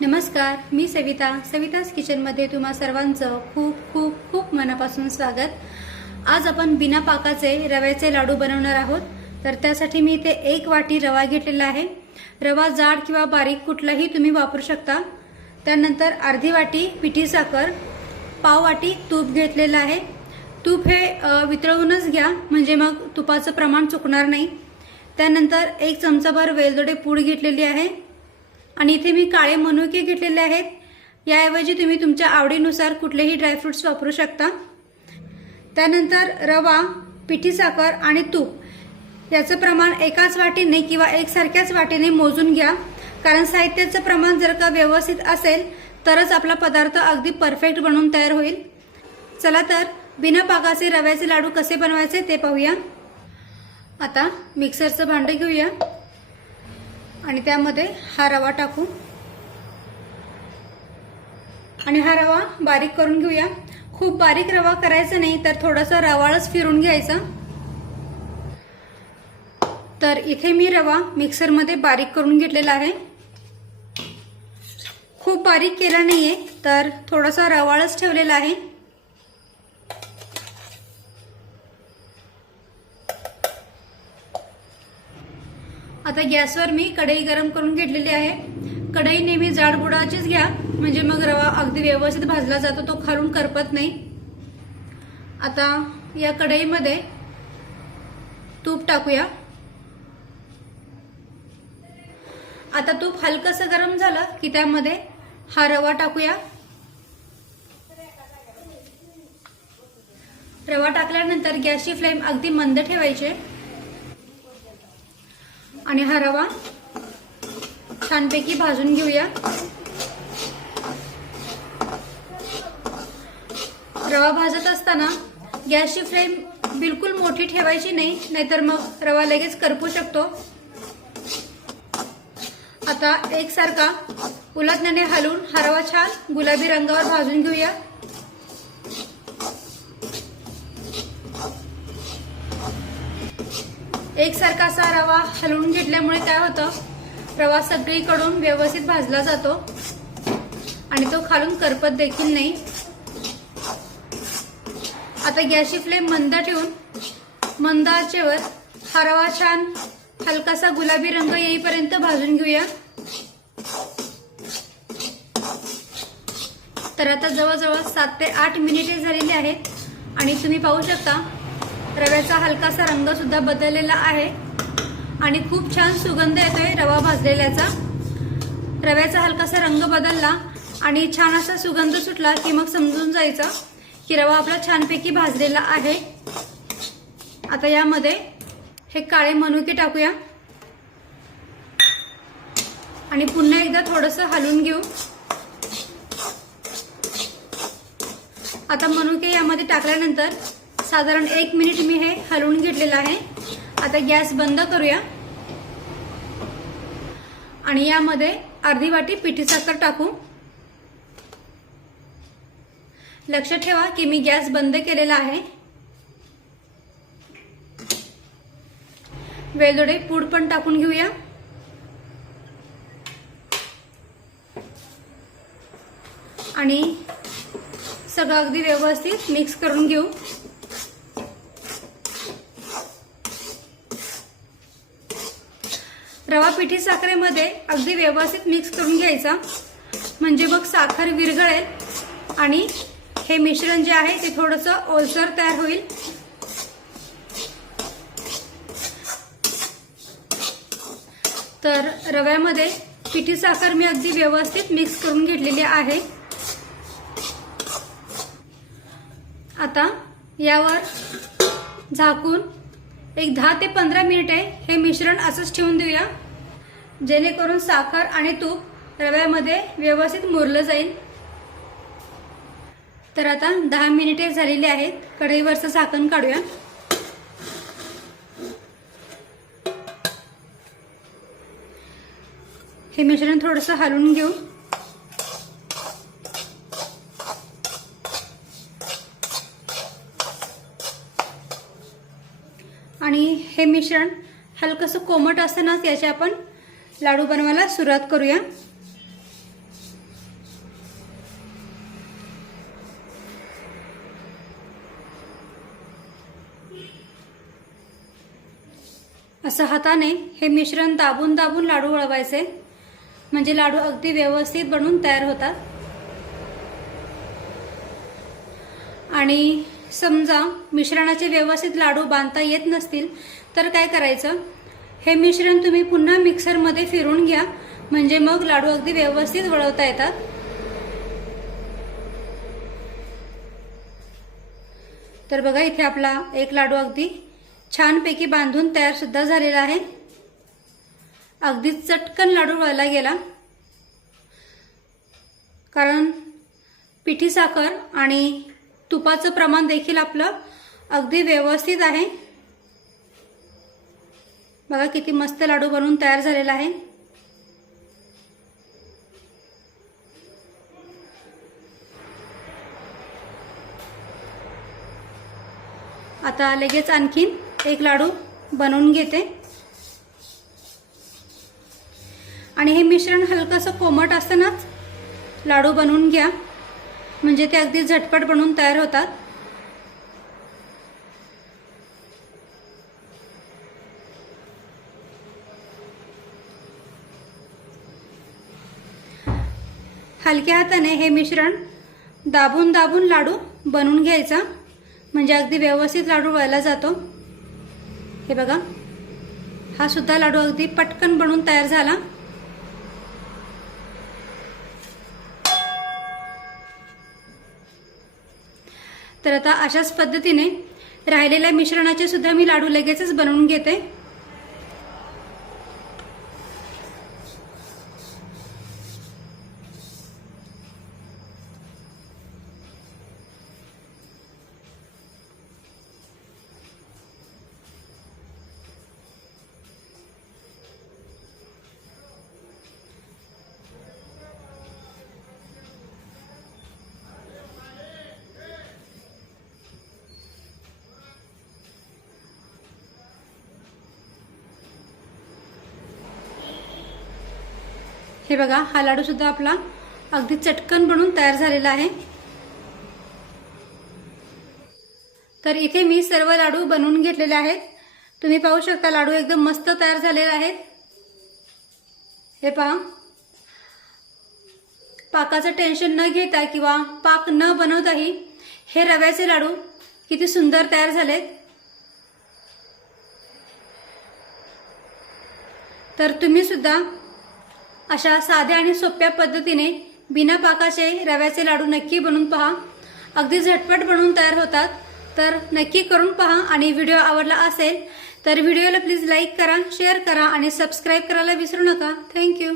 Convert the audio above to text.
नमस्कार मी सविता. सविताज किचनमध्ये तुम्हा सर्वांचं खूप खूप खूप मनापासून स्वागत. आज आपण बिना पाकाचे रव्याचे लाडू बनवणार आहोत. तर त्यासाठी मी इथे एक वाटी रवा घेतलेला आहे. रवा जाड किंवा बारीक कुठलाही तुम्ही वापरू शकता. त्यानंतर अर्धी वाटी पिठी साखर पाव वाटी तूप घेतलेलं आहे. तूप हे वितळवूनच घ्या म्हणजे मग तुपाचं प्रमाण चुकणार नाही. त्यानंतर एक चमचाभर वेलदोडे पूड घेतलेली आहे. आणि इथे मी काळे मनुके घेतलेले आहेत. याऐवजी तुम्ही तुमच्या आवडीनुसार कुठलेही ड्रायफ्रुट्स वापरू शकता. त्यानंतर रवा पिठी साखर आणि तूप. याचं प्रमाण एकाच वाटीने किंवा एकसारख्याच वाटीने मोजून घ्या. कारण साहित्याचं प्रमाण जर का व्यवस्थित असेल तरच आपला पदार्थ अगदी परफेक्ट बनून तयार होईल. चला तर बिना पाकाचे रव्याचे लाडू कसे बनवायचे ते पाहूया. आता मिक्सरचं भांडं घेऊया. आणि त्यामध्ये हा रवा टाकू. आणि हा रवा बारीक करून घेऊया. खूप बारीक रवा करायचा नाही तर थोडासा रवाळच फिरून घ्यायचा. तर इथे मी रवा मिक्सरमध्ये बारीक करून घेतलेला आहे. खूप बारीक केला नाही आहे तर थोडासा रवाळच ठेवलेला आहे. आता गॅसवर मी कढई गरम करून घेतलेली आहे. कढई नेहमी जाड बुडाचीच घ्या म्हणजे मग रवा अगदी व्यवस्थित भाजला जातो तो खालून करपत नाही. आता या कढईमध्ये तूप टाकूया. आता तूप हलकंसं गरम झालं की त्यामध्ये हा रवा टाकूया. रवा टाकल्यानंतर गॅसची फ्लेम अगदी मंद ठेवायची आणि हा रवा छानपैकी भाजून घेऊया. रवा भाजत असताना गॅसची फ्लेम बिलकुल मोठी ठेवायची नाही नाहीतर मग रवा लगेच करपू शकतो. आता एकसारखा उलटण्याने हलवून हा रवा छान गुलाबी रंगावर भाजून घेऊया. एकसारखा असा रवा हलवून घेतल्यामुळे काय होतं? रवा सगळीकडून व्यवस्थित भाजला जातो. आणि तो खालून करपत देखील नाही. आता गॅसची फ्लेम मंद ठेवून मंद आचेवर हा रवा छान हलकासा गुलाबी रंग येईपर्यंत भाजून घेऊया. तर आता जवळजवळ सात ते आठ मिनिटे झालेली आहेत आणि तुम्ही पाहू शकता रव्याचा हलकासा रंग सुद्धा बदललेला आहे. आणि खूप छान सुगंध येतोय रवा भाजलेल्याचा. रव्याचा हलकासा रंग बदलला आणि छान असा सुगंध सुटला की मग समजून जायचं की रवा आपला छानपैकी भाजलेला आहे. आता यामध्ये हे काळे मनुके टाकूया. आणि पुन्हा एकदा थोडंसं हलवून घेऊ. आता मनुके यामध्ये टाकल्यानंतर साधारण एक मिनिट मी हे हलवून घेतलेलं आहे. आता गॅस बंद करूया. आणि यामध्ये अर्धी वाटी पिठी साखर टाकू. लक्ष ठेवा की मी गॅस बंद केलेला आहे. वेलदोडे पूड पण टाकून घेऊया. आणि सगळं अगदी व्यवस्थित मिक्स करून घेऊ. रवा पिठी साखरेमध्ये अगदी व्यवस्थित मिक्स करून घ्यायचा. म्हणजे मग साखर विरघळेल आणि हे मिश्रण जे आहे ते थोडंसं ओलसर तयार होईल. तर रव्यामध्ये पिठी साखर मी अगदी व्यवस्थित मिक्स करून घेतलेली आहे. आता यावर झाकून एक दहा ते पंधरा मिनिटे हे मिश्रण असंच ठेवून देऊया. जेणेकरून साखर आणि तूप रव्यामध्ये व्यवस्थित मुरलं जाईल. तर आता दहा मिनिटे झालेली आहेत. कढईवरचं साखर काढूया. हे मिश्रण थोडंसं हलवून घेऊ. आणि हे मिश्रण हलकंसं कोमट असतानाच याचे आपण लाडू बनवायला सुरुवात करूया. असं हाताने हे मिश्रण दाबून दाबून लाडू वळवायचे. म्हणजे लाडू अगदी व्यवस्थित बनून तयार होतात. आणि समजा मिश्रणाचे व्यवस्थित लाडू बांधता येत नसतील तर काय करायचं? हे मिश्रण तुम्ही पुन्हा मिक्सरमध्ये फिरून घ्या. म्हणजे मग लाडू अगदी व्यवस्थित वळवता येतात. तर बघा इथे आपला एक लाडू अगदी छानपैकी बांधून तयार सुद्धा झालेला आहे. अगदी चटकन लाडू वळला गेला. कारण पिठी साखर आणि तुपाचं प्रमाण देखील आपलं अगदी व्यवस्थित आहे. बघा किती मस्त लाडू बनवून तयार झालेला आहे. आता लगेच आणखीन एक लाडू बनवून घेते. आणि हे मिश्रण हलकंसं कोमट असतानाच लाडू बनवून घ्या. म्हणजे ते अगदी झटपट बनवून तयार होतात. हलक्या हाताने हे मिश्रण दाबून दाबून लाडू बनवून घ्यायचा. म्हणजे अगदी व्यवस्थित लाडू वळला जातो. हे बघा. हा सुद्धा लाडू अगदी पटकन बनवून तयार झाला. तर आता अशाच पद्धतीने राहिलेल्या मिश्रणाचे सुद्धा मी लाडू लगेचच बनवून घेते. हे बघा हा लाडू सुद्धा आपला अगदी चटकन बनून तयार झालेला आहे. तर इथे मी सर्व लाडू बनवून घेतलेले आहेत. तुम्ही पाहू शकता लाडू एकदम मस्त तयार झालेले आहेत. हे पहा. पाकाचं टेन्शन न घेता किंवा पाक न बनवताही हे रव्याचे लाडू किती सुंदर तयार झालेत. तर तुम्ही सुद्धा अशा साध्या आणि सोप्या पद्धतीने बिना पाकाचे रव्याचे लाडू नक्की बनवून पहा. अगदी झटपट बनवून तयार होतात. तर नक्की करून पहा आणि व्हिडिओ आवडला असेल तर व्हिडिओला प्लीज लाईक करा शेअर करा आणि सबस्क्राईब करायला विसरू नका. थँक्यू.